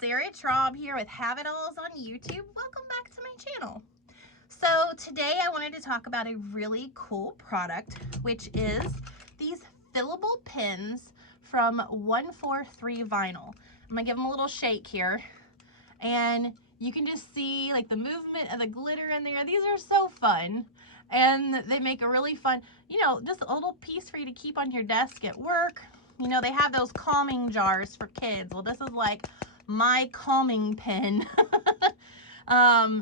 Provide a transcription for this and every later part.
Sarah Traub here with Have It Alls on YouTube. Welcome back to my channel. So today I wanted to talk about a really cool product, which is these fillable pins from 143 Vinyl. I'm gonna give them a little shake here, and you can just see like the movement of the glitter in there. These are so fun, and they make a really fun, just a little piece for you to keep on your desk at work. They have those calming jars for kids. Well, this is like my calming pen.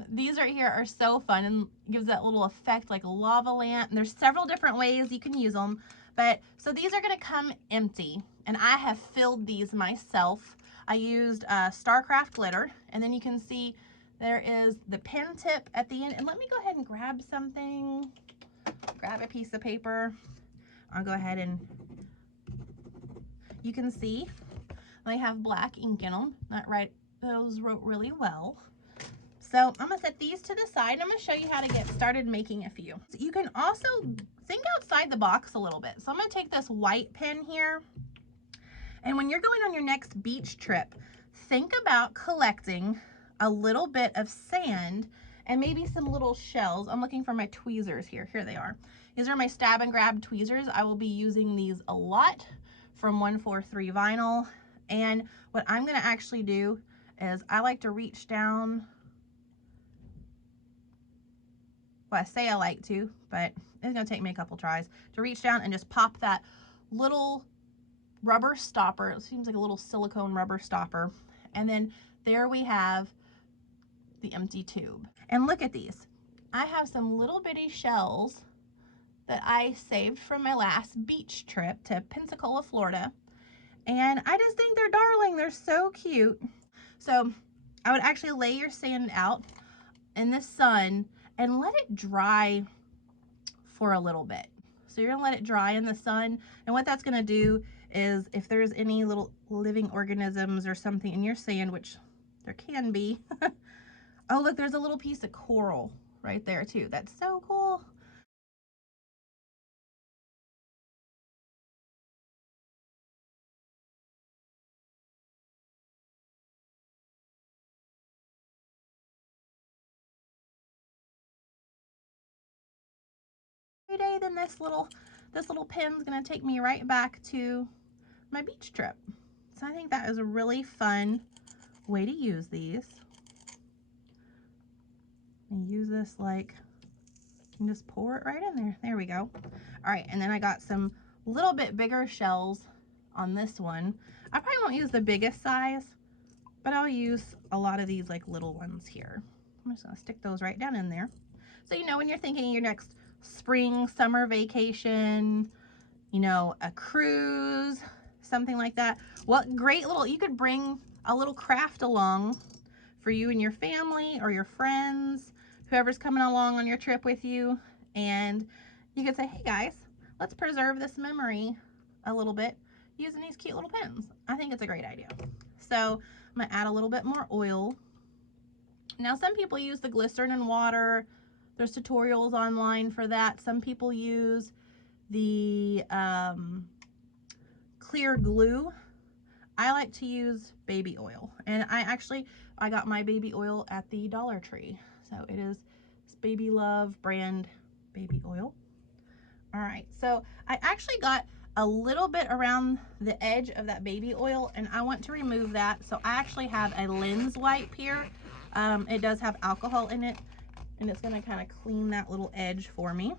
These right here are so fun and gives that little effect like a lava lamp. And there's several different ways you can use them. But so these are gonna come empty, and I have filled these myself. I used Starcraft glitter, and then you can see there is the pen tip at the end. And let me go ahead and grab something. Grab a piece of paper. I'll go ahead and, you can see they have black ink in them. Those wrote really well. So I'm gonna set these to the side, and I'm gonna show you how to get started making a few. So you can also think outside the box a little bit. So I'm gonna take this white pen here, and when you're going on your next beach trip, think about collecting a little bit of sand and maybe some little shells. I'm looking for my tweezers here. Here they are. These are my stab and grab tweezers. I will be using these a lot from 143 Vinyl. And what I'm gonna actually do is I like to reach down. Well, I say I like to, but it's gonna take me a couple tries to reach down and just pop that little rubber stopper. It seems like a little silicone rubber stopper. And then there we have the empty tube. And look at these. I have some little bitty shells that I saved from my last beach trip to Pensacola, Florida. And I just think they're darling. They're so cute. So I would actually lay your sand out in the sun and let it dry for a little bit. So you're gonna let it dry in the sun. And what that's gonna do is, if there's any little living organisms or something in your sand, which there can be. Oh, look, there's a little piece of coral right there too. That's so cool. Every day, then this little pen's gonna take me right back to my beach trip. So I think that is a really fun way to use these. And use this like, and just pour it right in there. There we go. All right, and then I got some little bit bigger shells on this one. I probably won't use the biggest size, but I'll use a lot of these like little ones here. I'm just gonna stick those right down in there. So when you're thinking your next spring, summer vacation, a cruise, something like that. What great little, you could bring a little craft along for you and your family or your friends, whoever's coming along on your trip with you. And you could say, hey guys, let's preserve this memory a little bit using these cute little pens. I think it's a great idea. So I'm gonna add a little bit more oil. Now some people use the glycerin and water. There's tutorials online for that. Some people use the clear glue. I like to use baby oil, and I got my baby oil at the Dollar Tree. So it is Baby Love brand baby oil. All right, so I actually got a little bit around the edge of that baby oil, and I want to remove that. So I actually have a lens wipe here. It does have alcohol in it, and it's gonna kind of clean that little edge for me.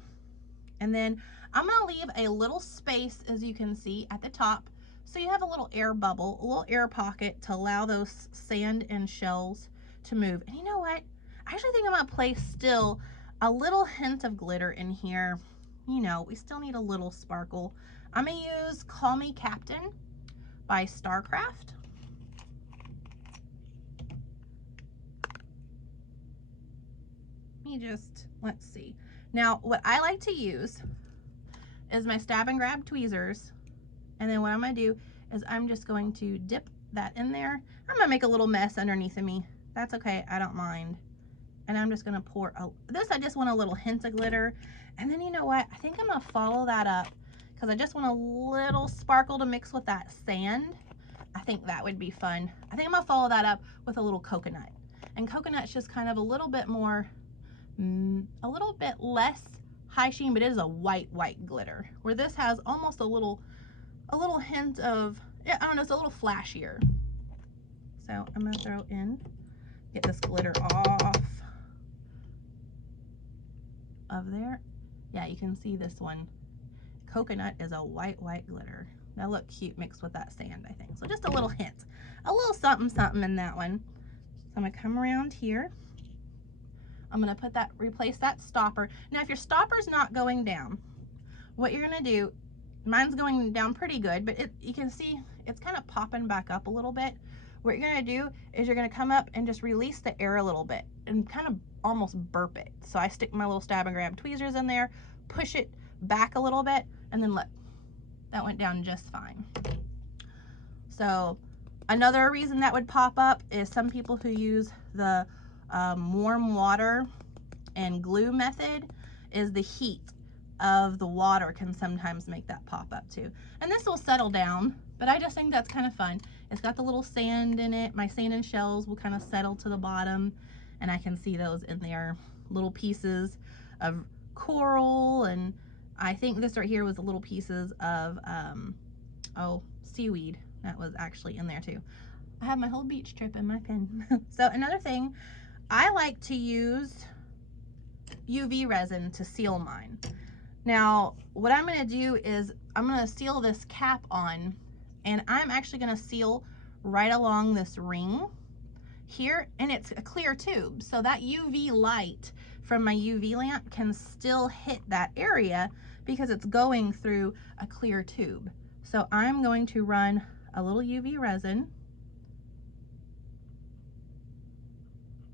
And then I'm gonna leave a little space, as you can see, at the top. So you have a little air bubble, a little air pocket to allow those sand and shells to move. And you know what? I actually think I'm gonna place still a little hint of glitter in here. We still need a little sparkle. I'm gonna use Call Me Captain by Starcraft. Let's see. Now, what I like to use is my stab and grab tweezers. And then what I'm gonna do is I'm just going to dip that in there. I'm gonna make a little mess underneath of me. That's okay, I don't mind. And I'm just gonna pour this. I just want a little hint of glitter. And then you know what? I think I'm gonna follow that up because I just want a little sparkle to mix with that sand. I think that would be fun. I think I'm gonna follow that up with a little coconut. And coconut's just kind of a little bit more, a little bit less high sheen, but it is a white glitter. Where this has almost a little hint of, yeah, I don't know, it's a little flashier. So I'm gonna throw in, get this glitter off of there. Yeah, you can see this one. Coconut is a white glitter. That'll look cute mixed with that sand, I think. So just a little hint, a little something in that one. So I'm gonna come around here. I'm gonna put that, replace that stopper. Now, if your stopper's not going down, what you're gonna do, mine's going down pretty good, but you can see it's kind of popping back up a little bit. What you're gonna do is you're gonna come up and just release the air a little bit and kind of almost burp it. So I stick my little stab and grab tweezers in there, push it back a little bit, and then that went down just fine. So another reason that would pop up is some people who use the warm water and glue method, is the heat of the water can sometimes make that pop up too. And this will settle down, but I just think that's kind of fun. It's got the little sand in it. My sand and shells will kind of settle to the bottom, and I can see those in there, little pieces of coral, and I think this right here was the little pieces of seaweed that was actually in there too. I have my whole beach trip in my pen. So another thing, I like to use UV resin to seal mine. Now, what I'm gonna do is I'm gonna seal this cap on, and I'm actually gonna seal right along this ring here, and it's a clear tube. So that UV light from my UV lamp can still hit that area because it's going through a clear tube. So I'm going to run a little UV resin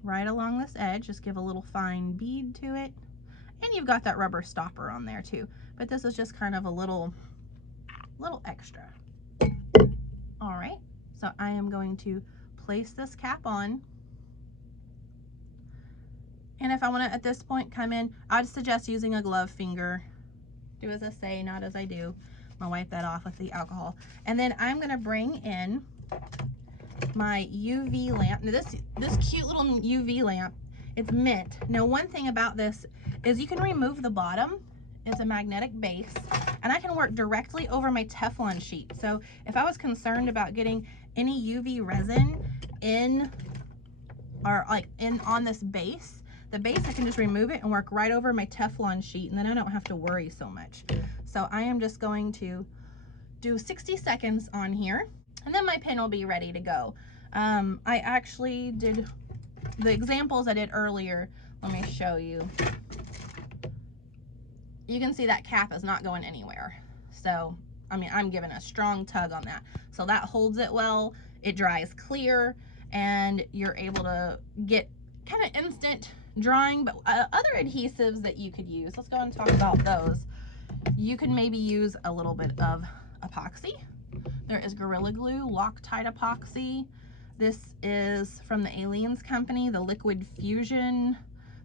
right along this edge, just give a little fine bead to it. And you've got that rubber stopper on there too, but this is just kind of a little extra. All right, so I am going to place this cap on. And if I want to, at this point, come in, I'd suggest using a glove finger. Do as I say, not as I do. I'm gonna wipe that off with the alcohol. And then I'm gonna bring in my UV lamp. Now this cute little UV lamp, it's mint. Now, one thing about this is you can remove the bottom. It's a magnetic base, and I can work directly over my Teflon sheet. So if I was concerned about getting any UV resin in, or like on this base, the base, I can just remove it and work right over my Teflon sheet, and then I don't have to worry so much. So I am just going to do 60 seconds on here, and then my pen will be ready to go. I actually did the examples I did earlier. Let me show you. You can see that cap is not going anywhere. So, I mean, I'm giving a strong tug on that. So that holds it well, it dries clear, and you're able to get kind of instant drying. But other adhesives that you could use, let's go and talk about those. You can maybe use a little bit of epoxy. There is Gorilla Glue Loctite epoxy. This is from the Aliens company, the Liquid Fusion.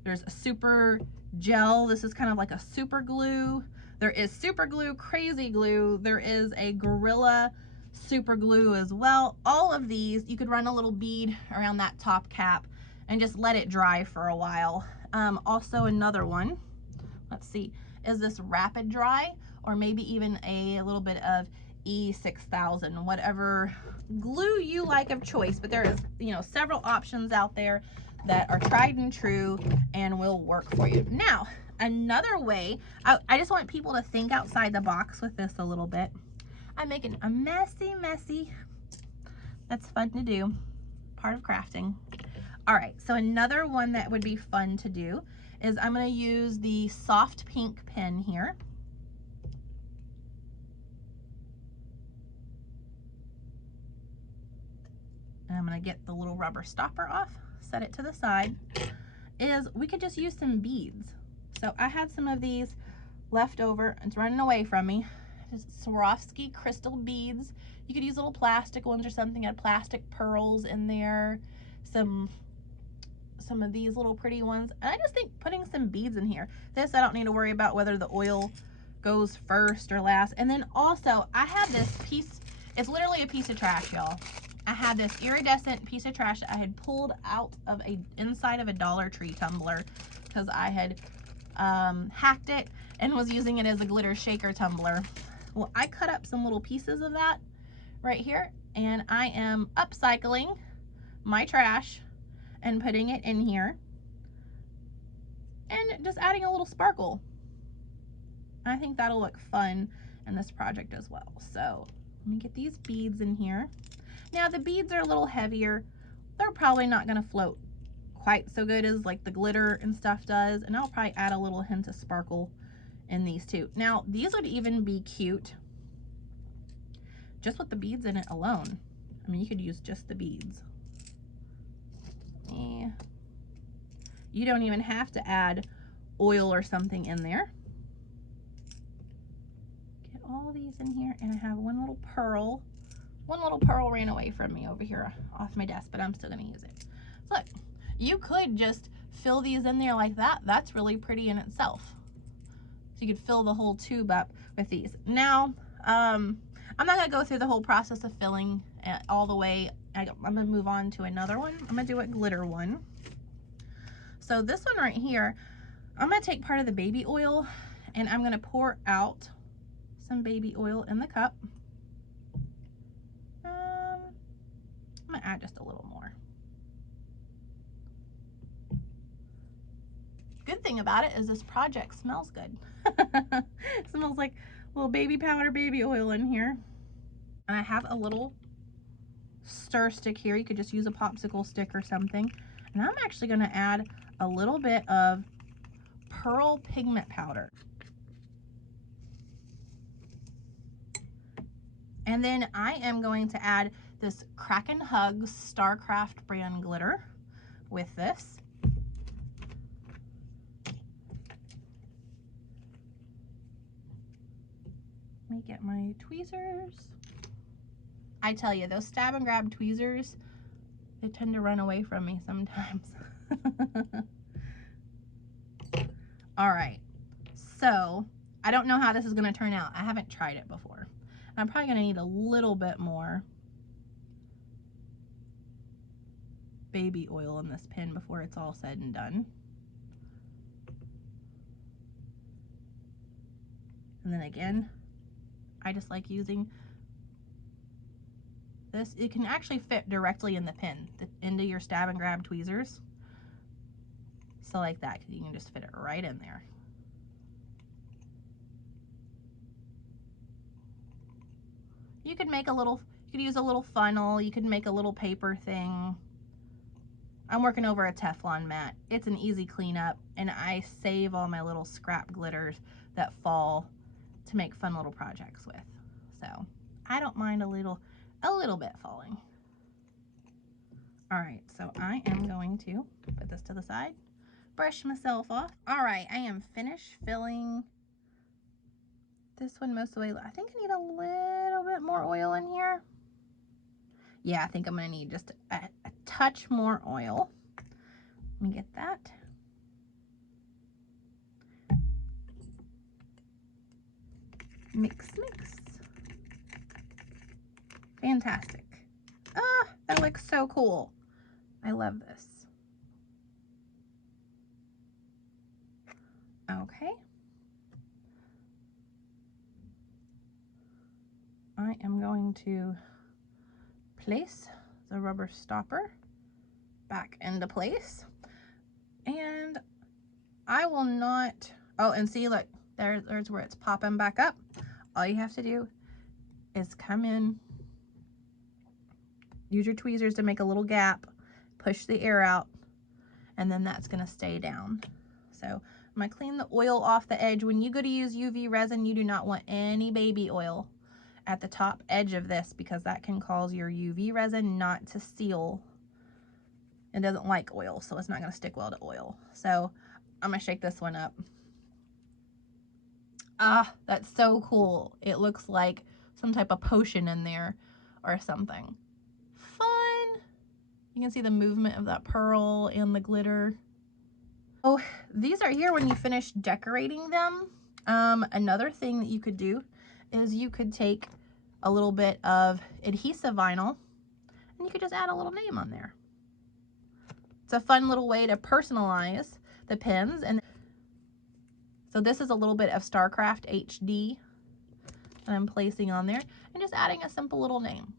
There's a super gel. This is kind of like a super glue. There is super glue, crazy glue. There is a Gorilla super glue as well. All of these, you could run a little bead around that top cap and just let it dry for a while. Also another one, let's see, is this Rapid Dry, or maybe even a little bit of E6000, whatever glue you like of choice. But there is, you know, several options out there that are tried and true and will work for you. Now, another way, I just want people to think outside the box with this a little bit. I'm making a messy. That's fun to do, part of crafting. All right, so another one that would be fun to do is I'm gonna use the soft pink pen here. And I'm gonna get the little rubber stopper off, set it to the side. We could just use some beads. So I had some of these left over. It's running away from me. It's Swarovski crystal beads. You could use little plastic ones or something. I had plastic pearls in there. Some of these little pretty ones. And I just think putting some beads in here. This, I don't need to worry about whether the oil goes first or last. And then also, I had this piece. It's literally a piece of trash, y'all. I had this iridescent piece of trash that I had pulled out of inside of a Dollar Tree tumbler because I had hacked it and was using it as a glitter shaker tumbler. Well, I cut up some little pieces of that right here, and I am upcycling my trash and putting it in here and just adding a little sparkle. I think that'll look fun in this project as well. So let me get these beads in here. Now the beads are a little heavier. They're probably not going to float quite so good as like the glitter and stuff does, and I'll probably add a little hint of sparkle in these too. Now these would even be cute just with the beads in it alone. I mean, you could use just the beads. Yeah. You don't even have to add oil or something in there. Get all these in here, and I have one little pearl. One little pearl ran away from me over here off my desk, but I'm still gonna use it. Look, you could just fill these in there like that. That's really pretty in itself. So you could fill the whole tube up with these. Now, I'm not gonna go through the whole process of filling all the way. I'm gonna move on to another one. I'm gonna do a glitter one. So this one right here, I'm gonna take part of the baby oil and I'm gonna pour out some baby oil in the cup. I'm gonna add just a little more. Good thing about it is this project smells good. It smells like a little baby powder, baby oil in here. And I have a little stir stick here. You could just use a popsicle stick or something. And I'm actually gonna add a little bit of pearl pigment powder. And then I am going to add this Kraken Hugs Starcraft brand glitter with this. Let me get my tweezers. I tell you, those stab and grab tweezers, they tend to run away from me sometimes. All right, so I don't know how this is gonna turn out. I haven't tried it before. I'm probably gonna need a little bit more baby oil in this pen before it's all said and done. And then again, I just like using this. It can actually fit directly in the pen, into your stab and grab tweezers. So like that, you can just fit it right in there. You could make a little, you could use a little funnel, you could make a little paper thing. I'm working over a Teflon mat. It's an easy cleanup, and I save all my little scrap glitters that fall to make fun little projects with. So I don't mind a little bit falling. All right, so I am going to put this to the side, brush myself off. All right, I am finished filling this one most of the way. I think I need a little bit more oil in here. Yeah, I think I'm gonna need just a touch more oil. Let me get that. Mix, mix. Fantastic. Ah, that looks so cool. I love this. Okay. I am going to place the rubber stopper back into place. And I will not, oh, and see, look, there's where it's popping back up. All you have to do is come in, use your tweezers to make a little gap, push the air out, and then that's gonna stay down. So I'm gonna clean the oil off the edge. When you go to use UV resin, you do not want any baby oil at the top edge of this, because that can cause your UV resin not to seal. It doesn't like oil, so it's not gonna stick well to oil. So I'm gonna shake this one up. Ah, that's so cool. It looks like some type of potion in there or something. Fun. You can see the movement of that pearl and the glitter. Oh, these are here when you finish decorating them. Another thing that you could do is you could take a little bit of adhesive vinyl, and you could just add a little name on there. It's a fun little way to personalize the pins. And so this is a little bit of StarCraft HD that I'm placing on there and just adding a simple little name.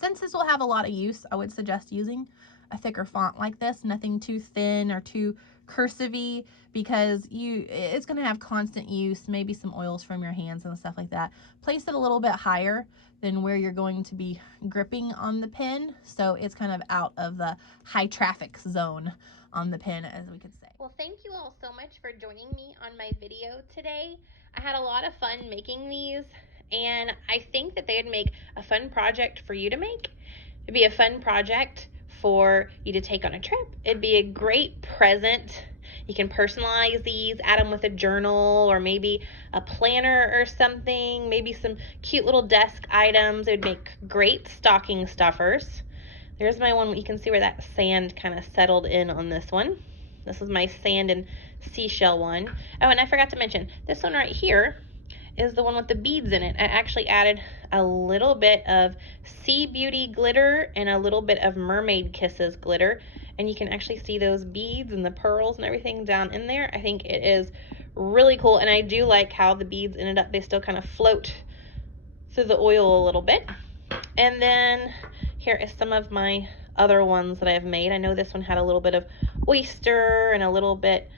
Since this will have a lot of use, I would suggest using a thicker font like this, nothing too thin or too cursive-y, because it's going to have constant use, maybe some oils from your hands and stuff like that. Place it a little bit higher than where you're going to be gripping on the pen, so it's kind of out of the high traffic zone on the pen, as we could say. Well, thank you all so much for joining me on my video today. I had a lot of fun making these, and I think that they'd make a fun project for you to make. It'd be a fun project for you to take on a trip. It'd be a great present. You can personalize these, add them with a journal or maybe a planner or something, maybe some cute little desk items. It would make great stocking stuffers. There's my one. You can see where that sand kind of settled in on this one. This is my sand and seashell one. Oh, and I forgot to mention, this one right here is the one with the beads in it. I actually added a little bit of Sea Beauty glitter and a little bit of Mermaid Kisses glitter. And you can actually see those beads and the pearls and everything down in there. I think it is really cool. And I do like how the beads ended up, they still kind of float through the oil a little bit. And then here is some of my other ones that I've made. I know this one had a little bit of oyster and a little bit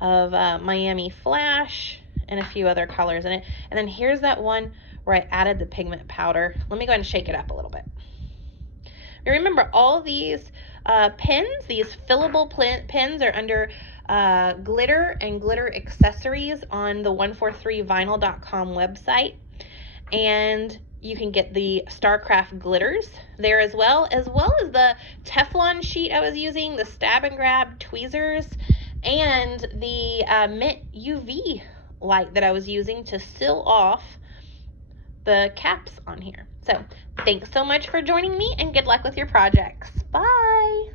of Miami Flash and a few other colors in it. And then here's that one where I added the pigment powder. Let me go ahead and shake it up a little bit. Now remember, all these pins, these fillable pins, are under glitter and glitter accessories on the 143vinyl.com website. And you can get the StarCraft glitters there as well as the Teflon sheet I was using, the stab and grab tweezers, and the mint UV light that I was using to seal off the caps on here. So thanks so much for joining me, and good luck with your projects. Bye.